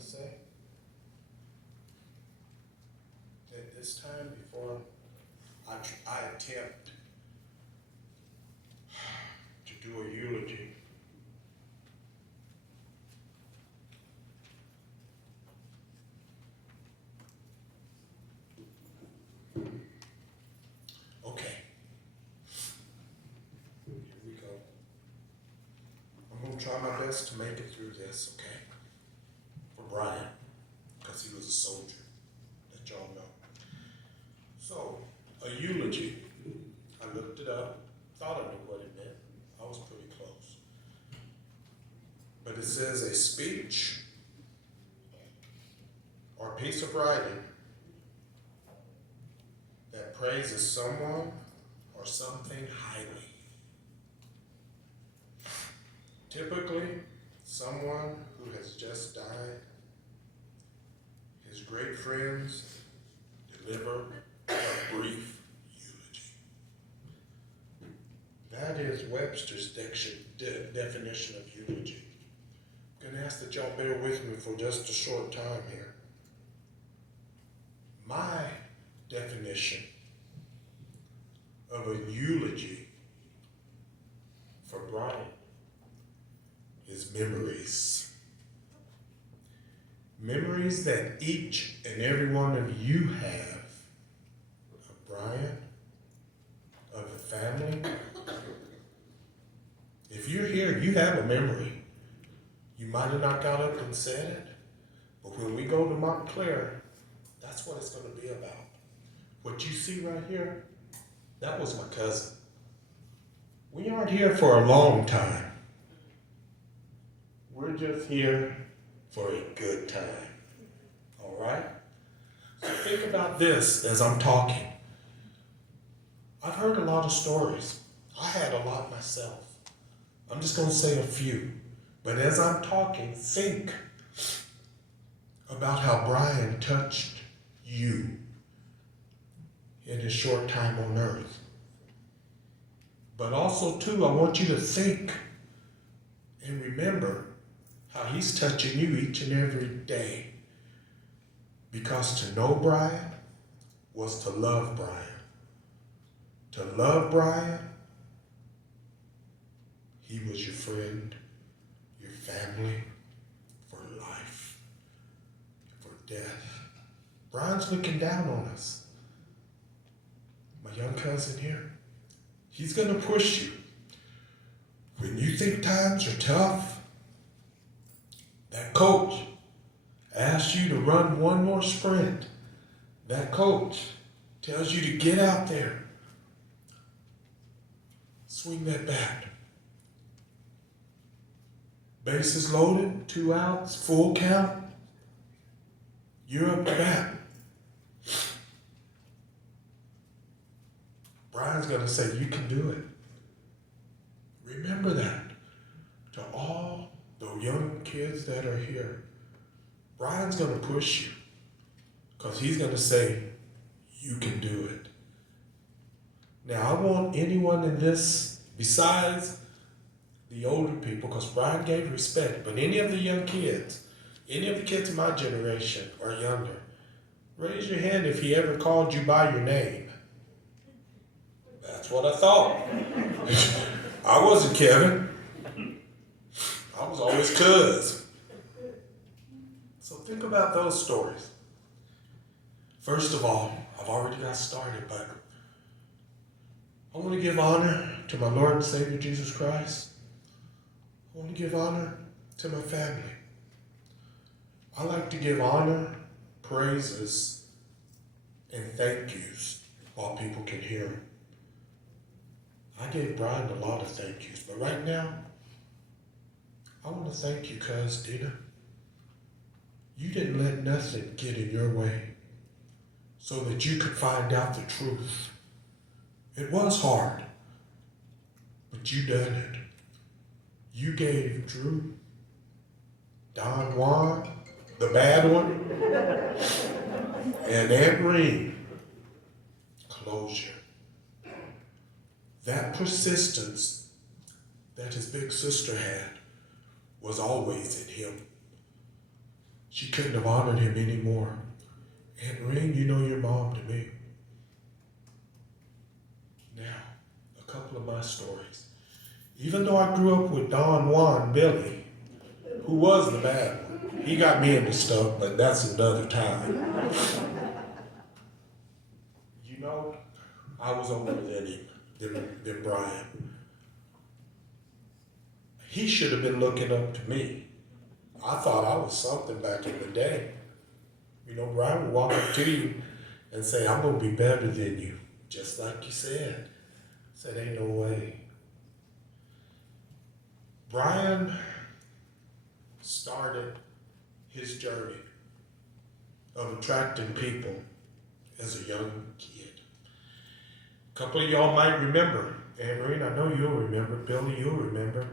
to say at this time before I attempt to do a eulogy? Okay. Here we go. I'm going to try my best to make it through this, okay? For Brian, because he was a soldier, that y'all know. So, a eulogy. I looked it up, thought I knew what it meant. I was pretty close. But it says a speech or piece of writing that praises someone or something highly. Typically, someone who has just died. His great friends deliver a brief eulogy. That is Webster's definition of eulogy. I'm going to ask that y'all bear with me for just a short time here. My definition of a eulogy for Brian is memories. Memories that each and every one of you have of Brian, of the family. If you're here, you have a memory. You might have not got up and said it, but when we go to Montclair, that's what it's going to be about. What you see right here, that was my cousin. We aren't here for a long time. We're just here for a good time. All right? So think about this as I'm talking. I've heard a lot of stories. I had a lot myself. I'm just going to say a few. But as I'm talking, think about how Brian touched you in his short time on earth. But also, too, I want you to think and remember how he's touching you each and every day. Because to know Brian was to love Brian. To love Brian, he was your friend, your family, for life, for death. Brian's looking down on us. My young cousin here, he's going to push you. When you think times are tough, that coach asks you to run one more sprint. That coach tells you to get out there. Swing that bat. Bases loaded, 2 outs, full count. You're up to bat. Brian's going to say, you can do it. Remember that. To all the young kids that are here, Brian's going to push you because he's going to say, you can do it. Now, I want anyone in this, besides the older people, because Brian gave respect, but any of the young kids, any of the kids in my generation or younger, raise your hand if he ever called you by your name. That's what I thought. I wasn't Kevin. I was always Cuz. So think about those stories. First of all, I've already got started, but I want to give honor to my Lord and Savior Jesus Christ. I want to give honor to my family. I like to give honor, praises, and thank yous while people can hear them. I gave Brian a lot of thank yous, but right now, I want to thank you, cuz, Dene. You didn't let nothing get in your way so that you could find out the truth. It was hard, but you done it. You gave Drew, Don Juan, the bad one, and Aunt Reen closure. That persistence that his big sister had was always in him. She couldn't have honored him anymore. And Ring, you know your mom to me. Now, a couple of my stories. Even though I grew up with Don Juan Billy, who was the bad one, he got me into stuff, but that's another time. You know, I was older than him, than Brian. He should have been looking up to me. I thought I was something back in the day. You know, Brian would walk up to you and say, I'm going to be better than you, just like you said. I said, ain't no way. Brian started his journey of attracting people as a young kid. A couple of y'all might remember, Anne-Marie, I know you'll remember, Billy, you'll remember.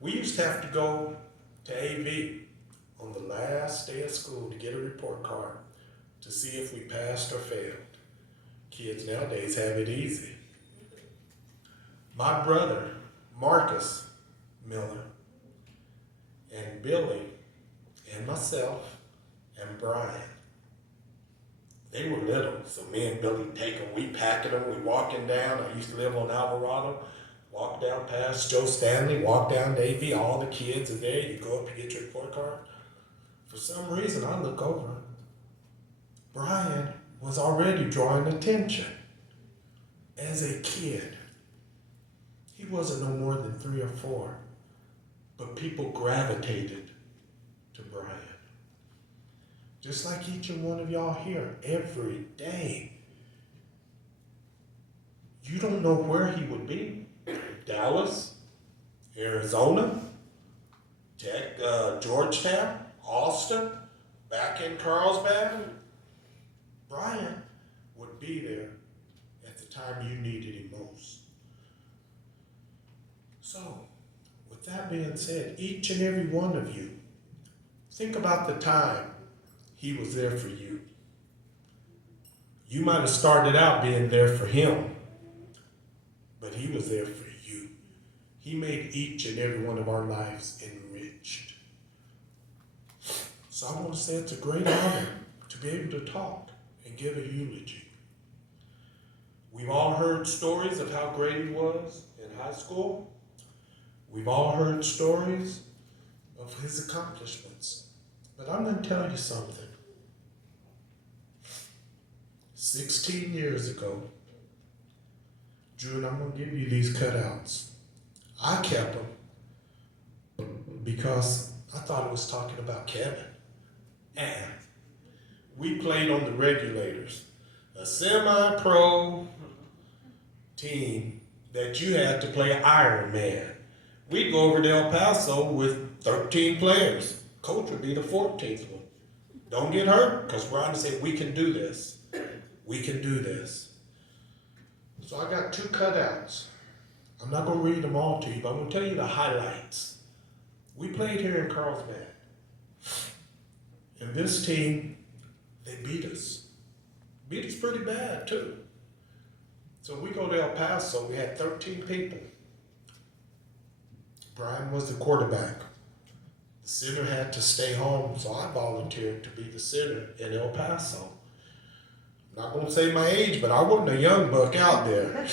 We used to have to go to AV on the last day of school to get a report card to see if we passed or failed. Kids nowadays have it easy. My brother, Marcus Miller, and Billy, and myself, and Brian, they were little, so me and Billy take them, we packing them, we walking down. I used to live on Alvarado. Walk down past Joe Stanley, walk down to AV, all the kids are there. You go up, you get your report card. For some reason, I look over. Brian was already drawing attention as a kid. He wasn't no more than 3 or 4, but people gravitated to Brian. Just like each and one of y'all here, every day. You don't know where he would be. Dallas, Arizona, Georgetown, Austin, back in Carlsbad. Brian would be there at the time you needed him most. So, with that being said, each and every one of you, think about the time he was there for you. You might have started out being there for him, but he was there for you. He made each and every one of our lives enriched. So I want to say it's a great honor to be able to talk and give a eulogy. We've all heard stories of how great he was in high school. We've all heard stories of his accomplishments. But I'm going to tell you something. 16 years ago, Drew, and I'm going to give you these cutouts. I kept them because I thought it was talking about Kevin. And we played on the Regulators, a semi-pro team that you had to play Iron Man. We'd go over to El Paso with 13 players. Coach would be the 14th one. Don't get hurt, because Brian said, we can do this. We can do this. So I got 2 cutouts. I'm not going to read them all to you, but I'm going to tell you the highlights. We played here in Carlsbad. And this team, they beat us. Beat us pretty bad, too. So we go to El Paso. We had 13 people. Brian was the quarterback. The center had to stay home, so I volunteered to be the center in El Paso. I'm not going to say my age, but I wasn't a young buck out there.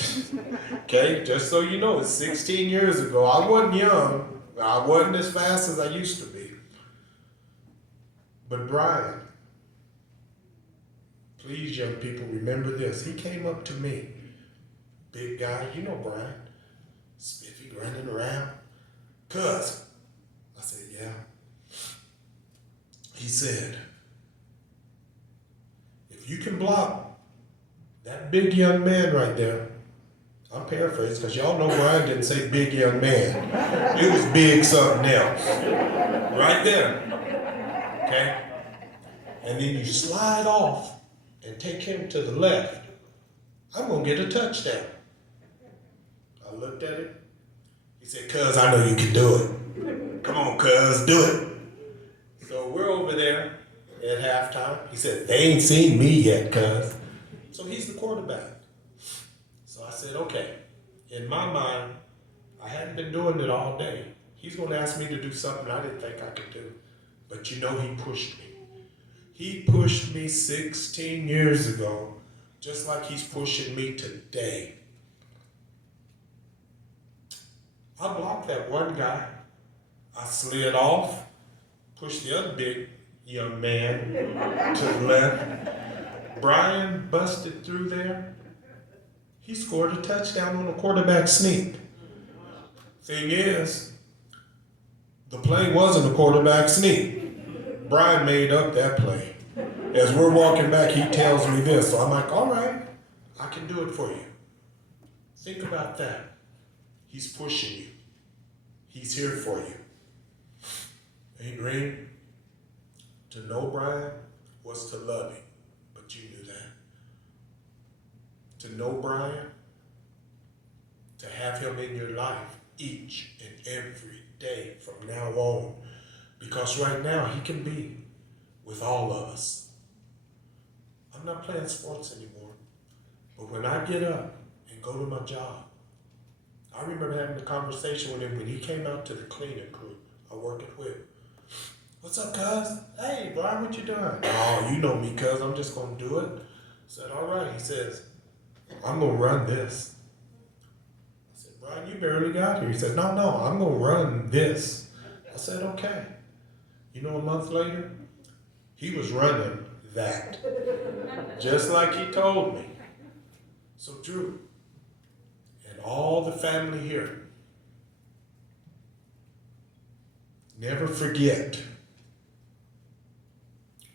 Okay, just so you know, it's 16 years ago. I wasn't young. I wasn't as fast as I used to be. But Brian, please, young people, remember this. He came up to me. Big guy, you know Brian. Spiffy running around. Cuz. I said, yeah. He said, if you can block that big young man right there, I'm paraphrasing because y'all know Brian didn't say big young man. It was big something else. Right there. Okay? And then you slide off and take him to the left. I'm going to get a touchdown. I looked at him. He said, cuz, I know you can do it. Come on, cuz, do it. So we're over there at halftime. He said, they ain't seen me yet, cuz. So he's the quarterback. So I said, okay. In my mind, I hadn't been doing it all day. He's going to ask me to do something I didn't think I could do. But you know he pushed me. He pushed me 16 years ago, just like he's pushing me today. I blocked that one guy. I slid off, pushed the other big young man to the left. Brian busted through there. He scored a touchdown on a quarterback sneak. Thing is, the play wasn't a quarterback sneak. Brian made up that play. As we're walking back, he tells me this. So I'm like, all right, I can do it for you. Think about that. He's pushing you. He's here for you. Hey, Green, to know Brian was to love him, but you knew that. To know Brian, to have him in your life each and every day from now on, because right now he can be with all of us. I'm not playing sports anymore, but when I get up and go to my job, I remember having a conversation with him when he came out to the cleaning crew I work it with. What's up, cuz? Hey, Brian, what you doing? Oh, you know me, cuz. I'm just going to do it. I said, all right. He says, I'm going to run this. I said, Brian, you barely got here. He said, no, I'm going to run this. I said, okay. You know, a month later, he was running that. Just like he told me. So, Drew, and all the family here, never forget,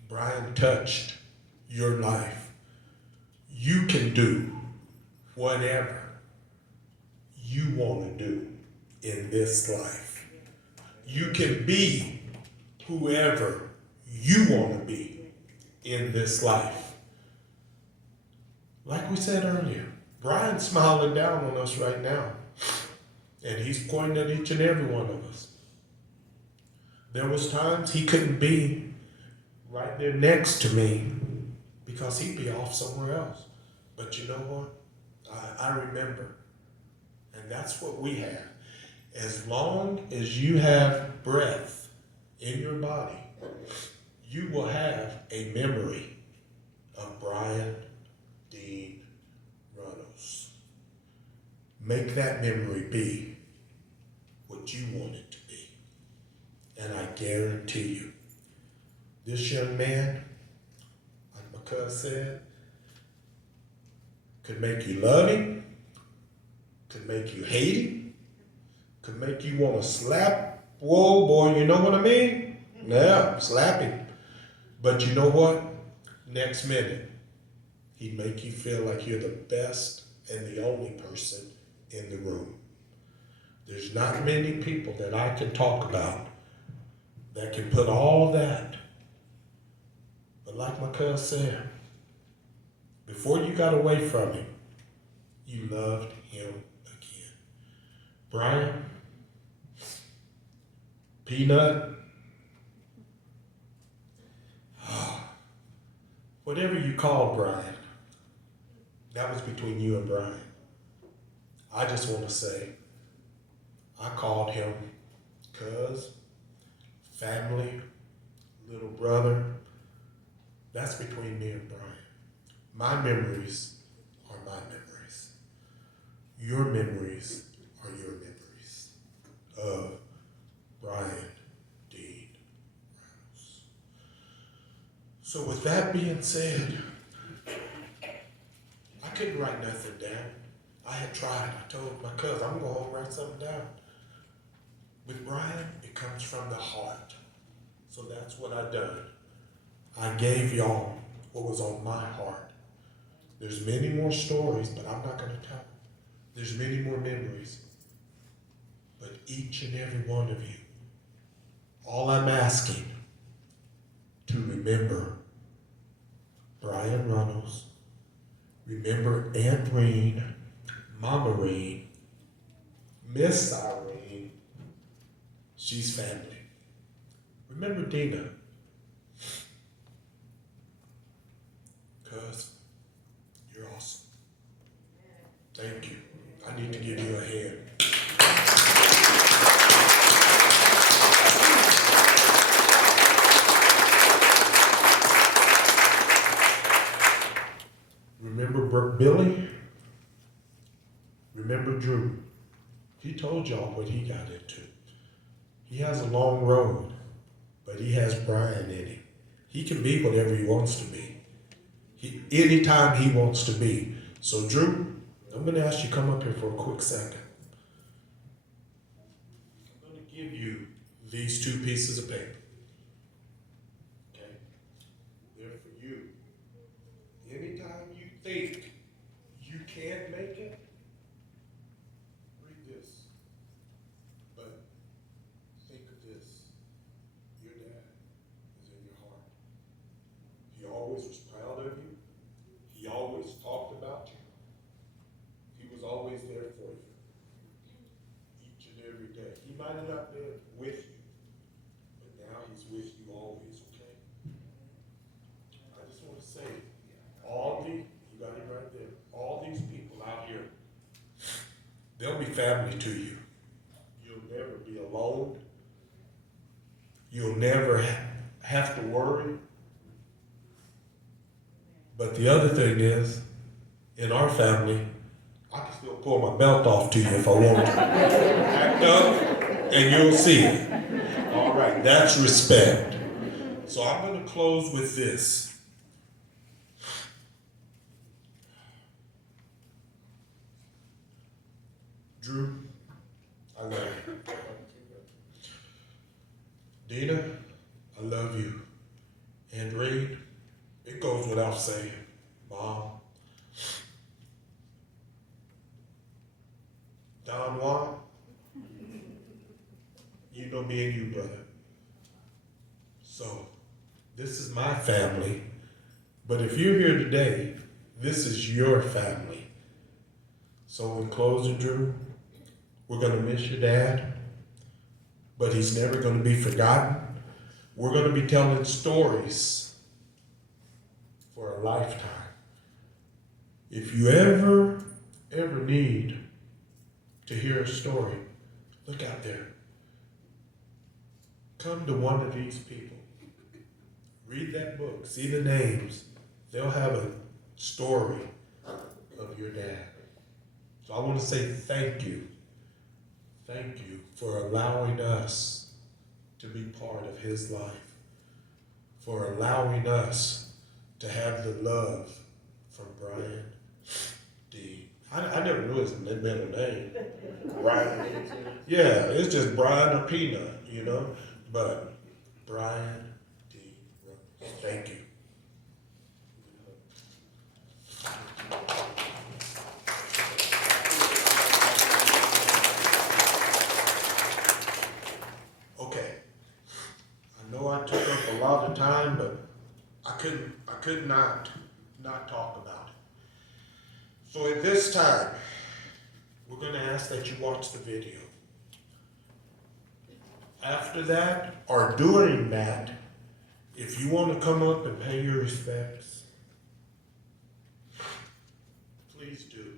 Brian touched your life. You can do whatever you want to do in this life. You can be whoever you want to be in this life. Like we said earlier, Brian's smiling down on us right now, and he's pointing at each and every one of us. There was times he couldn't be right there next to me because he'd be off somewhere else. But you know what? I remember, and that's what we have. As long as you have breath in your body, you will have a memory of Brian Dean Runnels. Make that memory be what you want it to be. And I guarantee you, this young man, like my cousin said, could make you love him, could make you hate him, could make you want to slap. Whoa, boy, you know what I mean? Yeah, slap him. But you know what? Next minute, he'd make you feel like you're the best and the only person in the room. There's not many people that I can talk about that can put all that. But like my cousin said, before you got away from him, you loved him again. Brian, Peanut, whatever you call Brian, that was between you and Brian. I just want to say, I called him cuz, family, little brother. That's between me and Brian. My memories are my memories. Your memories are your memories of Brian Dean Runnels. So with that being said, I couldn't write nothing down. I had tried. I told my cousin, I'm going to go home and write something down. With Brian, it comes from the heart. So that's what I done. I gave y'all what was on my heart. There's many more stories, but I'm not going to tell them. There's many more memories. But each and every one of you, all I'm asking to remember Brian Runnels, remember Aunt Reen, Mama Reen, Miss Irene, she's family. Remember Dene, cuz you're awesome. Thank you. I need to give you a hand. He told y'all what he got into. He has a long road, but he has Brian in him. He can be whatever he wants to be. Anytime he wants to be. So Drew, I'm going to ask you to come up here for a quick second. I'm going to give you these 2 pieces of paper. Okay? They're for you. Anytime you think you can't make it, read this. But think of this. Your dad is in your heart. He always was proud of you. He always talked about you. He was always there for you. Each and every day. He might have not been with you, but now he's with you always, okay? I just want to say, you got it right there, all these people out here, they'll be family to you. You'll never be alone. You'll never have to worry. But the other thing is, in our family, I can still pull my belt off to you if I want to. Act up, and you'll see it. All right, that's respect. So I'm going to close with this. Drew, I love you. Dene, I love you. And Reed, it goes without saying, Mom. Don Juan, you know me and you, brother. So, this is my family. But if you're here today, this is your family. So in closing, Drew, we're going to miss your dad, but he's never going to be forgotten. We're going to be telling stories for a lifetime. If you ever need to hear a story, look out there. Come to one of these people. Read that book. See the names. They'll have a story of your dad. So I want to say thank you. Thank you for allowing us to be part of his life. For allowing us to have the love from Brian D. I never knew his middle name. Brian. Yeah, it's just Brian or Peanut, you know. But Brian D. Thank you. Okay. I know I took up a lot of time, but I could not talk about it. So at this time, we're going to ask that you watch the video. After that, or during that, if you want to come up and pay your respects, please do.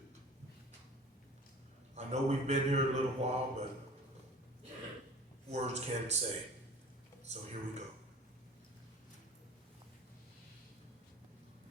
I know we've been here a little while, but words can't say. So here we go.